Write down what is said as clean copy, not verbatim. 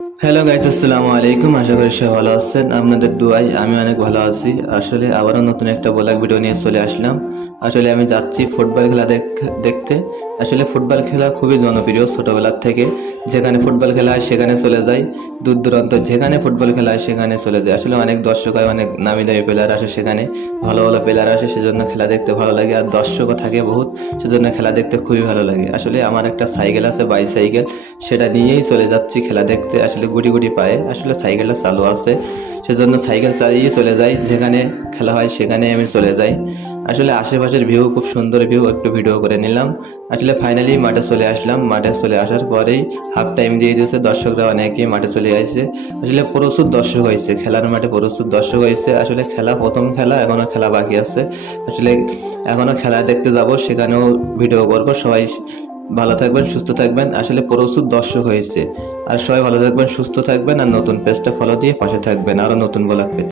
Hello guys, আসসালামু আলাইকুম। আশা করি সবাই ভালো আছেন। আপনাদের দোয়ায় আমি অনেক ভালো আছি। আসলে আবারও নতুন একটা ব্লগ ভিডিও নিয়ে চলে আসলাম। আসলে আমি যাচ্ছি ফুটবল খেলা দেখতে। আসলে ফুটবল খেলা খুবই জনপ্রিয় ছোটবেলার থেকে। যেখানে ফুটবল খেলা হয় সেখানে চলে যাই, দূর দূরান্ত যেখানে ফুটবল খেলা হয় সেখানে চলে যায়। আসলে অনেক দর্শক হয়, অনেক নামি দামি প্লেয়ার আসে, সেখানে ভালো ভালো প্লেয়ার আসে, সেজন্য খেলা দেখতে ভালো লাগে। আর দর্শকও থাকে বহুত, সেজন্য খেলা দেখতে খুবই ভালো লাগে। আসলে আমার একটা সাইকেল আছে, বাইসাইকেল, সেটা নিয়েই চলে যাচ্ছি খেলা দেখতে। আসলে গুটি গুটি পায়ে আসলে সাইকেলটা চালু আছে, সেজন্য সাইকেল চালিয়ে চলে যাই, যেখানে খেলা হয় সেখানে আমি চলে যাই। আসলে আশেপাশের ভিউ খুব সুন্দর ভিউ, একটু ভিডিও করে নিলাম। আসলে ফাইনালি মাঠে চলে আসলাম। মাঠে চলে আসার পরেই হাফ টাইম দিয়ে দিয়েছে, দর্শকরা অনেকেই মাঠে চলে আসছে। আসলে প্রচুর দর্শক হয়েছে, খেলার মাঠে প্রচুর দর্শক হয়েছে। আসলে খেলা প্রথম খেলা, এখনও খেলা বাকি আছে। আসলে এখনও খেলা দেখতে যাব, সেখানেও ভিডিও করবো। সবাই ভালো থাকবেন, সুস্থ থাকবেন। আসলে প্রচুর দর্শক হয়েছে। আর সবাই ভালো থাকবেন, সুস্থ থাকবেন। আর নতুন পেজটা ফলো দিয়ে পাশে থাকবেন আরও নতুন ব্লগ পেতে।